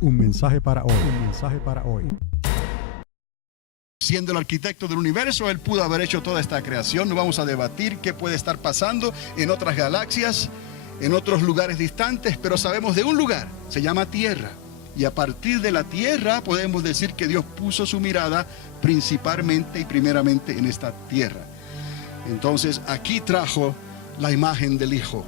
Un mensaje para hoy. Un mensaje para hoy. Siendo el arquitecto del universo, Él pudo haber hecho toda esta creación. No vamos a debatir qué puede estar pasando en otras galaxias, en otros lugares distantes, pero sabemos de un lugar, se llama Tierra. Y a partir de la Tierra podemos decir que Dios puso su mirada principalmente y primeramente en esta Tierra. Entonces aquí trajo la imagen del Hijo,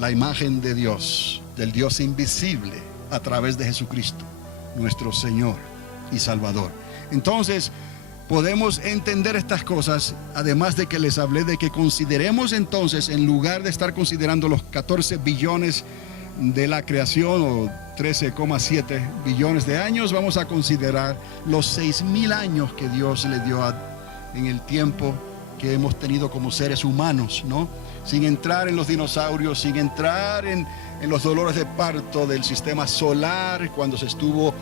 la imagen de Dios, del Dios invisible a través de Jesucristo, nuestro Señor y Salvador. Entonces podemos entender estas cosas, además de que les hablé de que consideremos entonces, en lugar de estar considerando los 14 billones de la creación o 13,7 billones de años, vamos a considerar los 6,000 años que Dios le dio en el tiempo que hemos tenido como seres humanos, ¿no? Sin entrar en los dinosaurios, sin entrar en los dolores de parto del sistema solar cuando se estuvo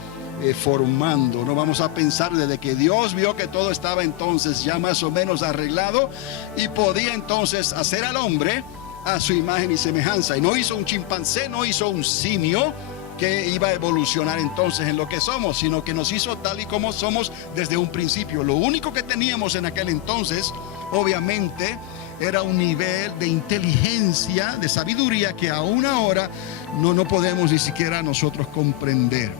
formando. No vamos a pensar desde que Dios vio que todo estaba entonces ya más o menos arreglado y podía entonces hacer al hombre a su imagen y semejanza. Y no hizo un chimpancé, no hizo un simio que iba a evolucionar entonces en lo que somos, sino que nos hizo tal y como somos desde un principio. Lo único que teníamos en aquel entonces, obviamente, era un nivel de inteligencia, de sabiduría que aún ahora no podemos ni siquiera nosotros comprender.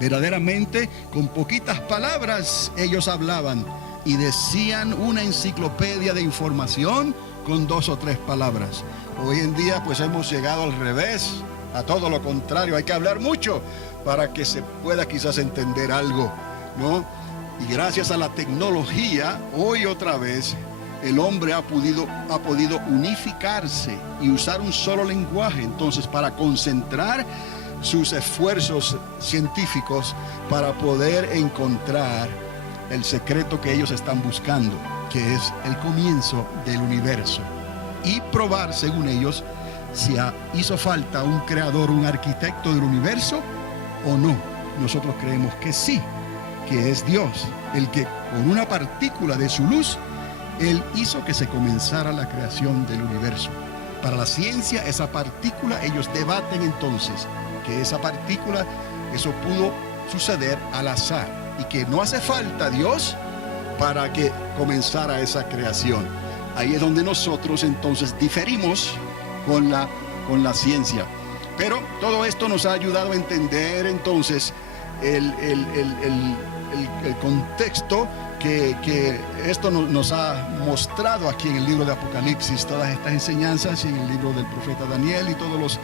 Verdaderamente, con poquitas palabras ellos hablaban y decían una enciclopedia de información con 2 o 3 palabras. Hoy en día pues hemos llegado al revés, a todo lo contrario, hay que hablar mucho para que se pueda quizás entender algo, ¿no? Y gracias a la tecnología, hoy otra vez, el hombre ha podido unificarse y usar un solo lenguaje, entonces para concentrar sus esfuerzos científicos para poder encontrar el secreto que ellos están buscando, que es el comienzo del universo, y probar, según ellos, si hizo falta un creador, un arquitecto del universo o no. Nosotros creemos que sí, que es Dios, el que con una partícula de su luz, Él hizo que se comenzara la creación del universo. Para la ciencia, esa partícula, ellos debaten entonces que esa partícula, eso pudo suceder al azar y que no hace falta Dios para que comenzara esa creación. Ahí es donde nosotros entonces diferimos con la ciencia. Pero todo esto nos ha ayudado a entender entonces el contexto que esto nos ha mostrado aquí en el libro de Apocalipsis, todas estas enseñanzas, y en el libro del profeta Daniel y todos los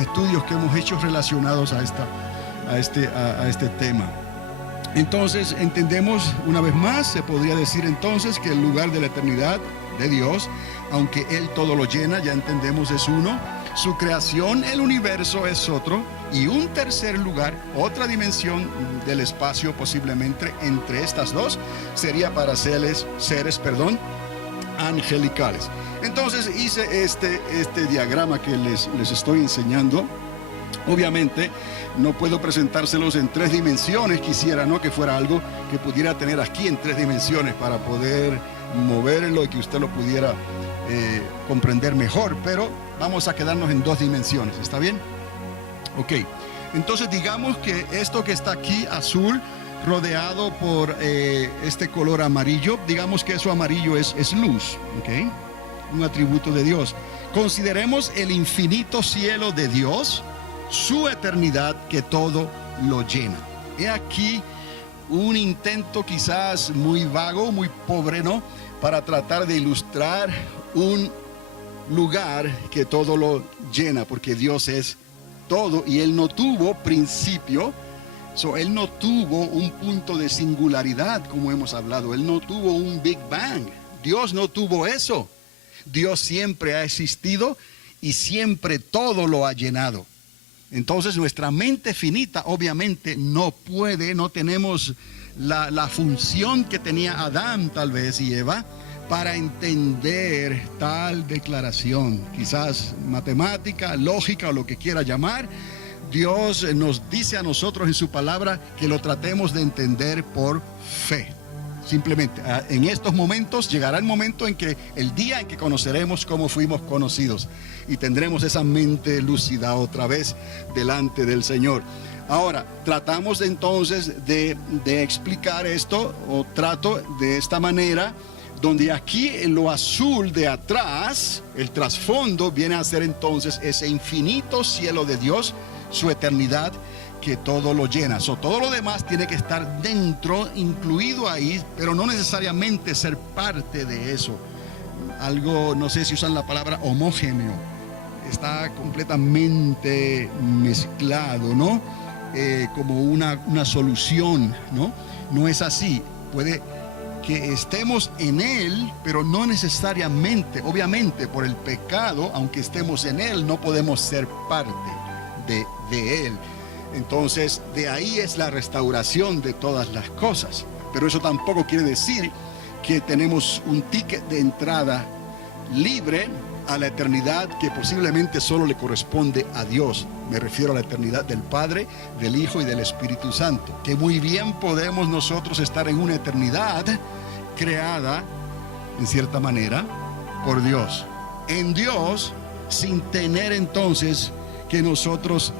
estudios que hemos hecho relacionados a este tema. Entonces entendemos una vez más, se podría decir entonces que el lugar de la eternidad de Dios, aunque Él todo lo llena, ya entendemos, es uno. Su creación, el universo, es otro. Y un tercer lugar, otra dimensión del espacio posiblemente entre estas dos, sería para seres angelicales. Entonces hice este diagrama que les estoy enseñando. Obviamente no puedo presentárselos en 3 dimensiones, quisiera, ¿no?, que fuera algo que pudiera tener aquí en 3 dimensiones para poder moverlo y que usted lo pudiera comprender mejor, pero vamos a quedarnos en 2 dimensiones, ¿está bien? Ok, entonces digamos que esto que está aquí azul, rodeado por este color amarillo, digamos que eso amarillo es luz, ¿ok? Un atributo de Dios. Consideremos el infinito cielo de Dios, su eternidad que todo lo llena. He aquí un intento quizás muy vago, muy pobre, ¿no?, para tratar de ilustrar un lugar que todo lo llena, porque Dios es todo y Él no tuvo principio. Él no tuvo un punto de singularidad, como hemos hablado. Él no tuvo un Big Bang. Dios no tuvo eso. Dios siempre ha existido y siempre todo lo ha llenado. Entonces nuestra mente finita obviamente no tenemos la función que tenía Adán tal vez y Eva para entender tal declaración, quizás matemática, lógica o lo que quiera llamar. Dios nos dice a nosotros en su palabra que lo tratemos de entender por fe. Simplemente, en estos momentos llegará el momento en que el día en que conoceremos cómo fuimos conocidos y tendremos esa mente lúcida otra vez delante del Señor. Ahora, tratamos entonces de explicar esto, o trato de esta manera, donde aquí en lo azul de atrás, el trasfondo viene a ser entonces ese infinito cielo de Dios, su eternidad, que todo lo llena. Todo lo demás tiene que estar dentro, incluido ahí, pero no necesariamente ser parte de eso. Algo, no sé si usan la palabra homogéneo, está completamente mezclado, ¿no? Como una solución, ¿no? No es así. Puede que estemos en Él, pero no necesariamente, obviamente por el pecado, aunque estemos en Él, no podemos ser parte de Él. Entonces, de ahí es la restauración de todas las cosas. Pero eso tampoco quiere decir que tenemos un ticket de entrada libre a la eternidad que posiblemente solo le corresponde a Dios. Me refiero a la eternidad del Padre, del Hijo y del Espíritu Santo. Que muy bien podemos nosotros estar en una eternidad creada, en cierta manera, por Dios. En Dios, sin tener entonces que nosotros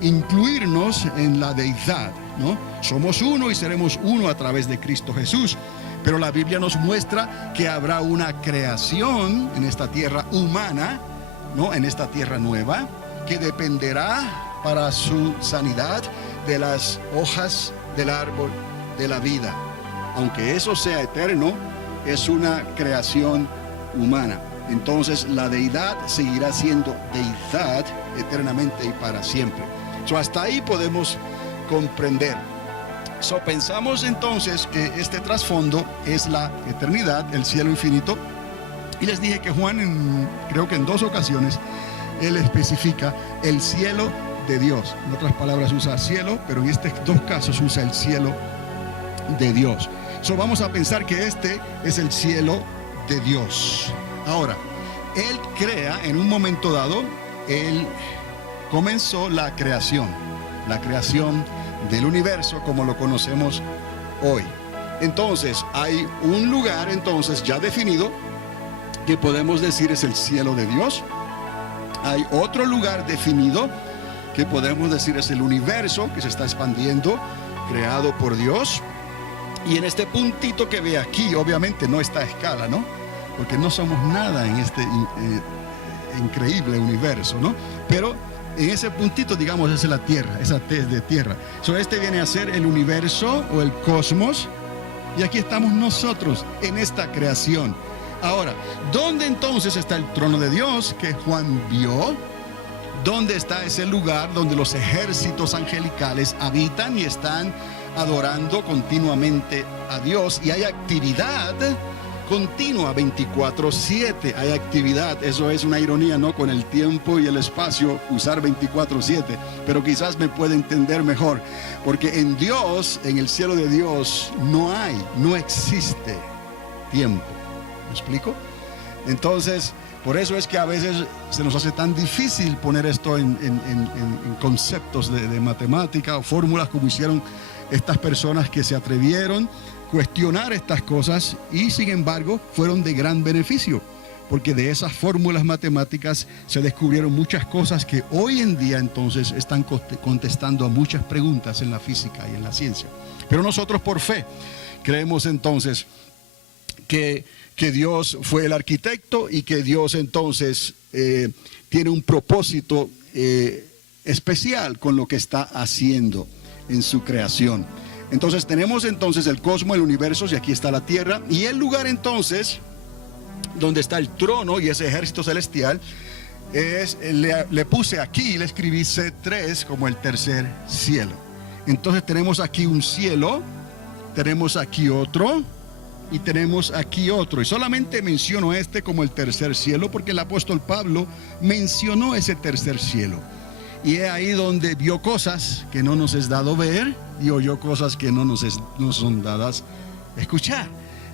incluirnos en la deidad, ¿no? Somos uno y seremos uno a través de Cristo Jesús. Pero la Biblia nos muestra que habrá una creación en esta tierra humana, ¿no? En esta tierra nueva, que dependerá para su sanidad de las hojas del árbol de la vida. Aunque eso sea eterno, es una creación humana. Entonces la deidad seguirá siendo deidad eternamente y para siempre. Hasta ahí podemos comprender. Pensamos entonces que este trasfondo es la eternidad, el cielo infinito. Y les dije que Juan, creo que en 2 ocasiones, él especifica el cielo de Dios. En otras palabras usa cielo, pero en estos 2 casos usa el cielo de Dios. Vamos a pensar que este es el cielo de Dios. Ahora, Él crea en un momento dado, Él comenzó la creación del universo como lo conocemos hoy. Entonces, hay un lugar entonces ya definido que podemos decir es el cielo de Dios. Hay otro lugar definido que podemos decir es el universo que se está expandiendo, creado por Dios. Y en este puntito que ve aquí, obviamente no está a escala, ¿no? Porque no somos nada en este increíble universo, ¿no? Pero en ese puntito, digamos, es la Tierra, esa T es de Tierra. Este viene a ser el universo o el cosmos. Y aquí estamos nosotros en esta creación. Ahora, ¿dónde entonces está el trono de Dios que Juan vio? ¿Dónde está ese lugar donde los ejércitos angelicales habitan y están adorando continuamente a Dios? Y hay actividad continua 24/7, hay actividad. Eso es una ironía, ¿no? Con el tiempo y el espacio usar 24/7, pero quizás me puede entender mejor, porque en Dios, en el cielo de Dios, no existe tiempo. ¿Me explico? Entonces, por eso es que a veces se nos hace tan difícil poner esto en conceptos de matemática o fórmulas, como hicieron estas personas que se atrevieron cuestionar estas cosas, y sin embargo fueron de gran beneficio, porque de esas fórmulas matemáticas se descubrieron muchas cosas que hoy en día entonces están contestando a muchas preguntas en la física y en la ciencia. Pero nosotros por fe creemos entonces que Dios fue el arquitecto y que Dios entonces tiene un propósito especial con lo que está haciendo en su creación. Entonces tenemos entonces el cosmos, el universo, y aquí está la tierra, y el lugar entonces donde está el trono y ese ejército celestial le puse aquí, le escribí C3 como el tercer cielo. Entonces tenemos aquí un cielo, tenemos aquí otro y tenemos aquí otro, y solamente menciono este como el tercer cielo porque el apóstol Pablo mencionó ese tercer cielo. Y es ahí donde vio cosas que no nos es dado ver y oyó cosas que no nos son dadas escuchar.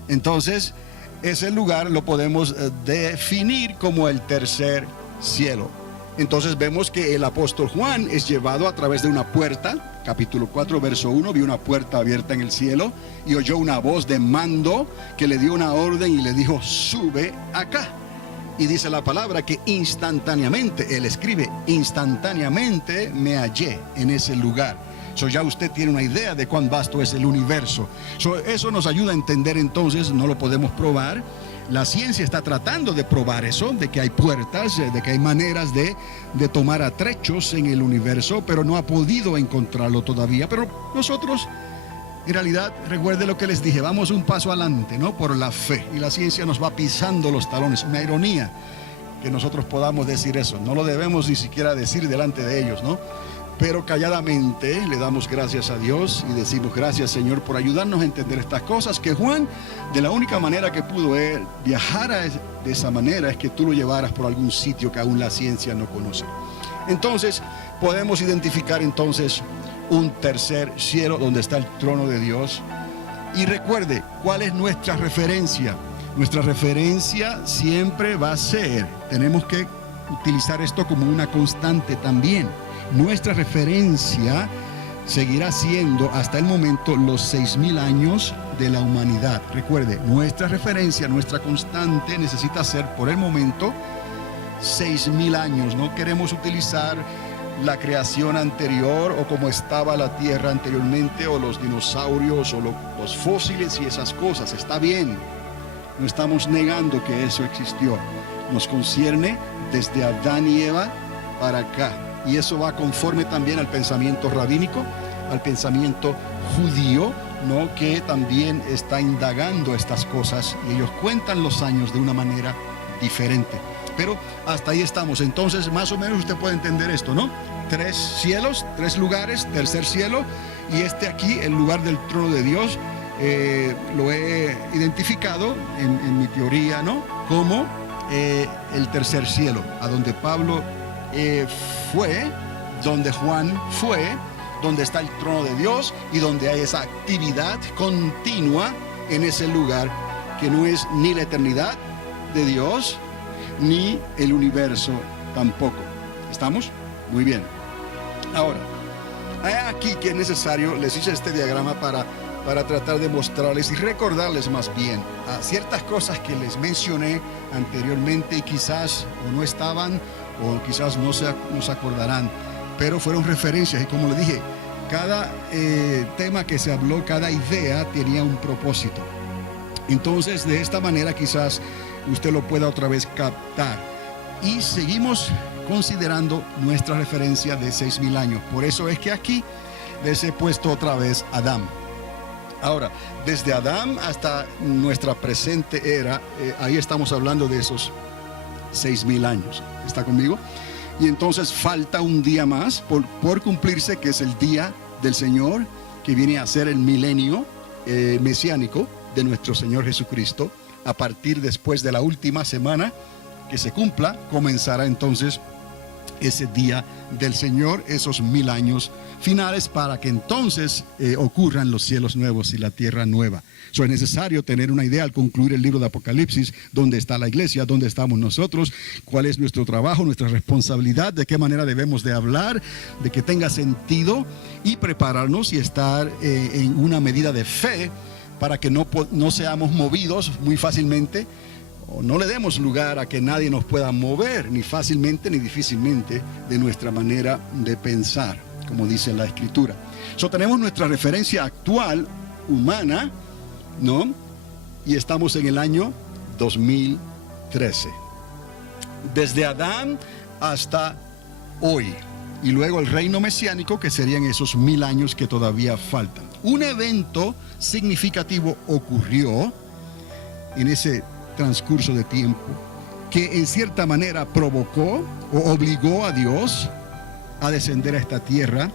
Entonces, ese lugar lo podemos definir como el tercer cielo. Entonces vemos que el apóstol Juan es llevado a través de una puerta. Capítulo 4, verso 1, vio una puerta abierta en el cielo y oyó una voz de mando que le dio una orden y le dijo: sube acá. Y dice la palabra que instantáneamente, él escribe, instantáneamente me hallé en ese lugar. Ya usted tiene una idea de cuán vasto es el universo. Eso nos ayuda a entender entonces, no lo podemos probar. La ciencia está tratando de probar eso, de que hay puertas, de que hay maneras de tomar atrechos en el universo, pero no ha podido encontrarlo todavía. Pero nosotros, en realidad, recuerde lo que les dije, vamos un paso adelante, ¿no? Por la fe. Y la ciencia nos va pisando los talones. Una ironía que nosotros podamos decir eso. No lo debemos ni siquiera decir delante de ellos, ¿no? Pero calladamente le damos gracias a Dios y decimos gracias, Señor, por ayudarnos a entender estas cosas, que Juan, de la única manera que pudo viajar de esa manera es que tú lo llevaras por algún sitio que aún la ciencia no conoce. Entonces podemos identificar entonces un tercer cielo donde está el trono de Dios. Y recuerde, ¿cuál es nuestra referencia? Nuestra referencia siempre va a ser, tenemos que utilizar esto como una constante también. Nuestra referencia seguirá siendo hasta el momento los 6,000 años de la humanidad. Recuerde, nuestra referencia, nuestra constante necesita ser por el momento 6,000 años. No queremos utilizar la creación anterior o como estaba la tierra anteriormente o los dinosaurios o los fósiles y esas cosas. Está bien, no estamos negando que eso existió. Nos concierne desde Adán y Eva para acá. Y eso va conforme también al pensamiento rabínico, al pensamiento judío, ¿no? Que también está indagando estas cosas y ellos cuentan los años de una manera diferente. Pero hasta ahí estamos. Entonces, más o menos usted puede entender esto, ¿no? 3 cielos, 3 lugares, tercer cielo, y aquí, el lugar del trono de Dios, lo he identificado en mi teoría, ¿no? Como el tercer cielo, a donde Pablo fue, donde Juan fue, donde está el trono de Dios y donde hay esa actividad continua en ese lugar que no es ni la eternidad de Dios ni el universo tampoco. ¿Estamos? Muy bien. Ahora, hay aquí que es necesario, les hice este diagrama para tratar de mostrarles y recordarles más bien a ciertas cosas que les mencioné anteriormente y quizás no estaban o quizás no se acordarán, pero fueron referencias y como les dije, cada tema que se habló, cada idea tenía un propósito. Entonces, de esta manera quizás usted lo pueda otra vez captar. Y seguimos considerando nuestra referencia de 6,000 años. Por eso es que aquí les he puesto otra vez Adán. Ahora, desde Adán hasta nuestra presente era, ahí estamos hablando de esos 6,000 años. ¿Está conmigo? Y entonces falta un día más por cumplirse, que es el día del Señor, que viene a ser el milenio mesiánico de nuestro Señor Jesucristo. A partir después de la última semana que se cumpla, comenzará entonces ese día del Señor, esos 1,000 años finales, para que entonces ocurran los cielos nuevos y la tierra nueva. Eso es necesario tener una idea al concluir el libro de Apocalipsis, dónde está la iglesia, dónde estamos nosotros, cuál es nuestro trabajo, nuestra responsabilidad, de qué manera debemos de hablar, de que tenga sentido y prepararnos y estar en una medida de fe para que no seamos movidos muy fácilmente, o no le demos lugar a que nadie nos pueda mover, ni fácilmente ni difícilmente, de nuestra manera de pensar, como dice la Escritura. Tenemos nuestra referencia actual, humana, ¿no? Y estamos en el año 2013. Desde Adán hasta hoy. Y luego el reino mesiánico, que serían esos 1,000 años que todavía faltan. Un evento significativo ocurrió en ese transcurso de tiempo que en cierta manera provocó o obligó a Dios a descender a esta tierra,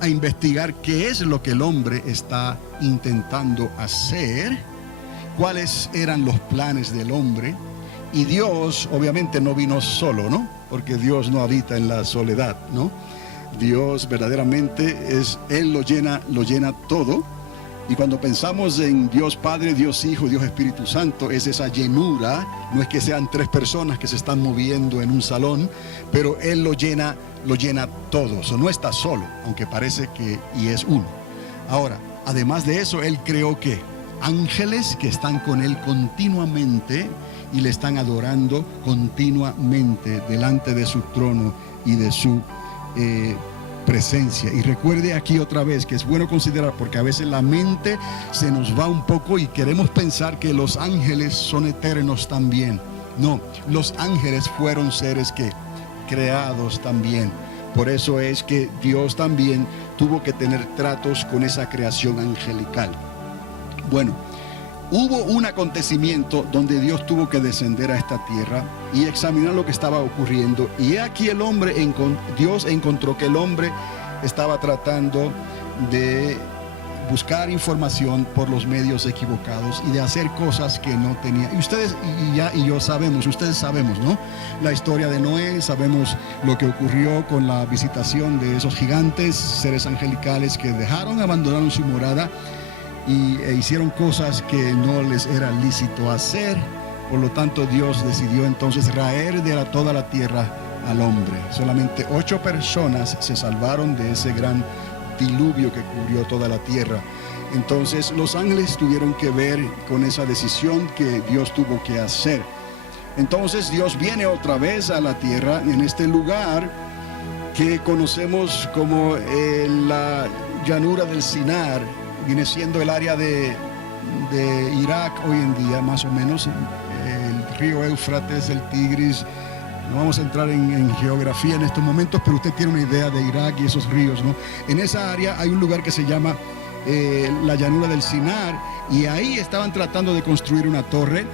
a investigar qué es lo que el hombre está intentando hacer, cuáles eran los planes del hombre. Y Dios obviamente no vino solo, ¿no? Porque Dios no habita en la soledad, ¿no? Dios verdaderamente Él lo llena todo. Y cuando pensamos en Dios Padre, Dios Hijo, Dios Espíritu Santo, es esa llenura. No es que sean 3 personas que se están moviendo en un salón, pero Él lo llena todo. O no está solo, aunque parece que y es uno. Ahora, además de eso, Él creó ¿qué? Ángeles que están con Él continuamente y le están adorando continuamente delante de su trono y de su presencia. Y recuerde aquí otra vez que es bueno considerar, porque a veces la mente se nos va un poco y queremos pensar que los ángeles son eternos también. No, los ángeles fueron seres que creados también. Por eso es que Dios también tuvo que tener tratos con esa creación angelical. Bueno, hubo un acontecimiento donde Dios tuvo que descender a esta tierra y examinar lo que estaba ocurriendo. Y aquí Dios encontró que el hombre estaba tratando de buscar información por los medios equivocados y de hacer cosas que no tenía. Y ustedes y yo sabemos, ustedes sabemos, ¿no? La historia de Noé, sabemos lo que ocurrió con la visitación de esos gigantes, seres angelicales que abandonaron su morada e hicieron cosas que no les era lícito hacer. Por lo tanto, Dios decidió entonces raer de toda la tierra al hombre. Solamente 8 personas se salvaron de ese gran diluvio que cubrió toda la tierra. Entonces los ángeles tuvieron que ver con esa decisión que Dios tuvo que hacer. Entonces Dios viene otra vez a la tierra en este lugar que conocemos como la llanura del Sinar. Viene siendo el área de Irak hoy en día, más o menos. El río Éufrates, el Tigris. No vamos a entrar en geografía en estos momentos, pero usted tiene una idea de Irak y esos ríos, ¿no? En esa área hay un lugar que se llama la llanura del Sinar, y ahí estaban tratando de construir una torre,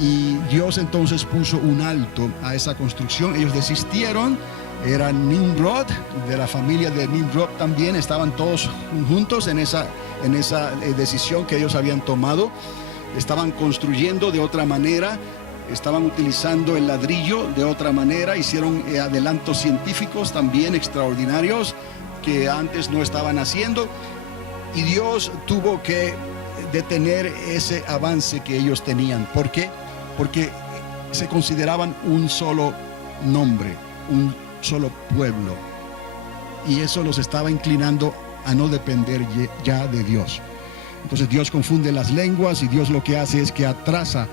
y Dios entonces puso un alto a esa construcción. Ellos desistieron. Era Nimrod, de la familia de Nimrod también, estaban todos juntos en esa decisión que ellos habían tomado. Estaban construyendo de otra manera. Estaban utilizando el ladrillo de otra manera, hicieron adelantos científicos también extraordinarios que antes no estaban haciendo, y Dios tuvo que detener ese avance que ellos tenían. ¿Por qué? Porque se consideraban un solo nombre, un solo pueblo, y eso los estaba inclinando a no depender ya de Dios. Entonces Dios confunde las lenguas, y Dios lo que hace es que atrasa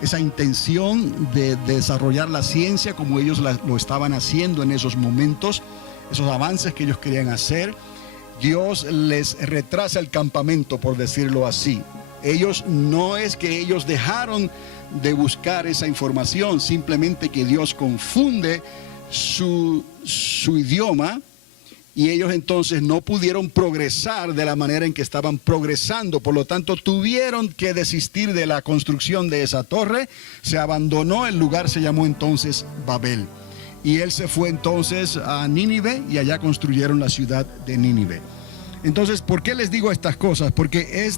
esa intención de desarrollar la ciencia como ellos lo estaban haciendo en esos momentos, esos avances que ellos querían hacer. Dios les retrasa el campamento, por decirlo así. No es que ellos dejaron de buscar esa información, simplemente que Dios confunde su idioma, y ellos entonces no pudieron progresar de la manera en que estaban progresando. Por lo tanto, tuvieron que desistir de la construcción de esa torre. Se abandonó, el lugar se llamó entonces Babel. Y él se fue entonces a Nínive, y allá construyeron la ciudad de Nínive. Entonces, ¿por qué les digo estas cosas? Porque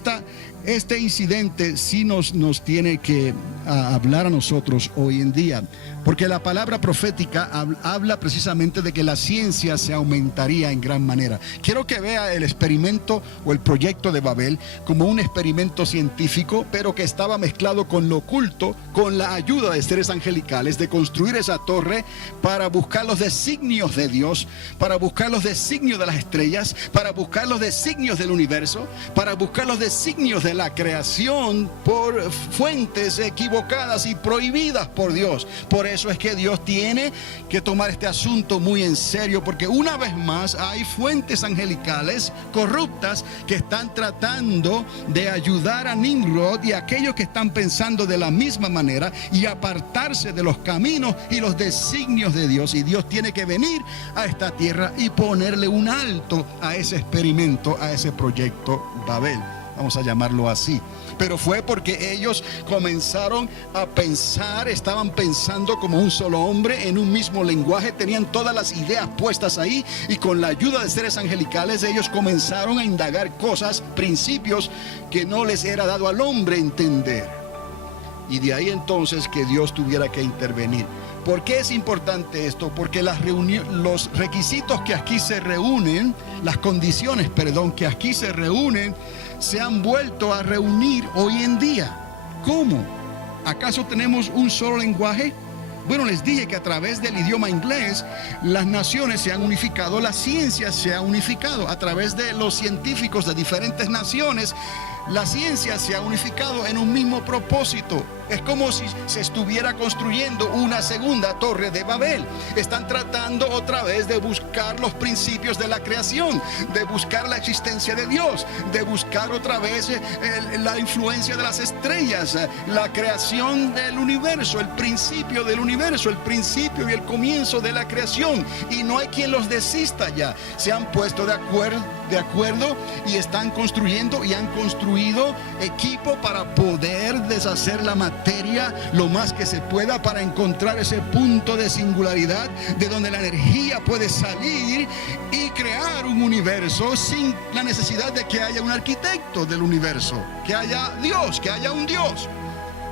este incidente sí nos tiene que hablar a nosotros hoy en día. Porque la palabra profética habla precisamente de que la ciencia se aumentaría en gran manera. Quiero que vea el experimento o el proyecto de Babel como un experimento científico, pero que estaba mezclado con lo oculto, con la ayuda de seres angelicales, de construir esa torre para buscar los designios de Dios, para buscar los designios de las estrellas, para buscar los designios del universo, para buscar los designios de la creación por fuentes equivocadas y prohibidas por Dios. Por eso es que Dios tiene que tomar este asunto muy en serio, porque una vez más hay fuentes angelicales corruptas que están tratando de ayudar a Nimrod y a aquellos que están pensando de la misma manera y apartarse de los caminos y los designios de Dios. Y Dios tiene que venir a esta tierra y ponerle un alto a ese experimento, a ese proyecto Babel. Vamos a llamarlo así. Pero fue porque ellos comenzaron a pensar, estaban pensando como un solo hombre, en un mismo lenguaje, tenían todas las ideas puestas ahí, y con la ayuda de seres angelicales ellos comenzaron a indagar cosas, principios que no les era dado al hombre entender. Y de ahí entonces que Dios tuviera que intervenir. ¿Por qué es importante esto? Porque los requisitos que aquí se reúnen, las condiciones, que aquí se reúnen, se han vuelto a reunir hoy en día. ¿Cómo? ¿Acaso tenemos un solo lenguaje? Bueno, les dije que a través del idioma inglés las naciones se han unificado, la ciencia se ha unificado. A través de los científicos de diferentes naciones, La ciencia se ha unificado en un mismo propósito. Es como si se estuviera construyendo una segunda torre de Babel. Están tratando otra vez de buscar los principios de la creación, de buscar la existencia de Dios, de buscar otra vez la influencia de las estrellas, la creación del universo, el principio del universo, el principio y el comienzo de la creación. Y no hay quien los desista ya. Se han puesto de acuerdo y están construyendo y han construido equipo para poder deshacer la materia lo más que se pueda, para encontrar ese punto de singularidad de donde la energía puede salir y crear un universo sin la necesidad de que haya un arquitecto del universo, que haya Dios, que haya un Dios.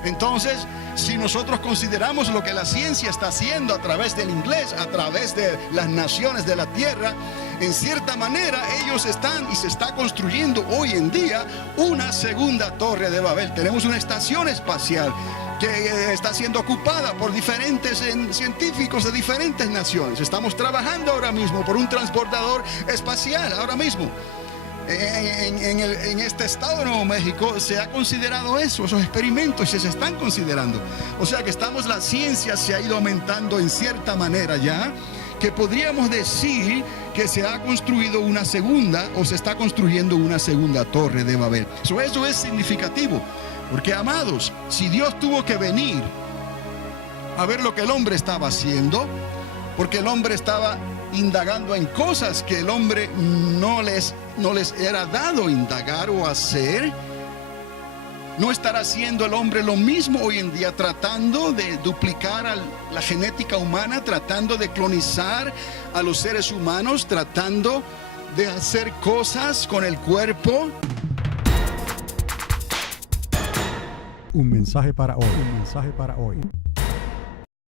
Entonces, si nosotros consideramos lo que la ciencia está haciendo a través del inglés, a través de las naciones de la tierra, en cierta manera ellos están y se está construyendo hoy en día una segunda torre de Babel. Tenemos una estación espacial que está siendo ocupada por diferentes científicos de diferentes naciones. Estamos trabajando ahora mismo por un transportador espacial, ahora mismo. En este estado de Nuevo México se ha considerado eso, esos experimentos se están considerando. O sea que la ciencia se ha ido aumentando en cierta manera ya, que podríamos decir que se ha construido una segunda o se está construyendo una segunda torre de Babel. Eso es significativo, porque amados, si Dios tuvo que venir a ver lo que el hombre estaba haciendo, porque el hombre estaba indagando en cosas que el hombre no les era dado indagar o hacer, ¿no estará haciendo el hombre lo mismo hoy en día, tratando de duplicar la genética humana, tratando de clonizar a los seres humanos, tratando de hacer cosas con el cuerpo? Un mensaje para hoy. Un mensaje para hoy.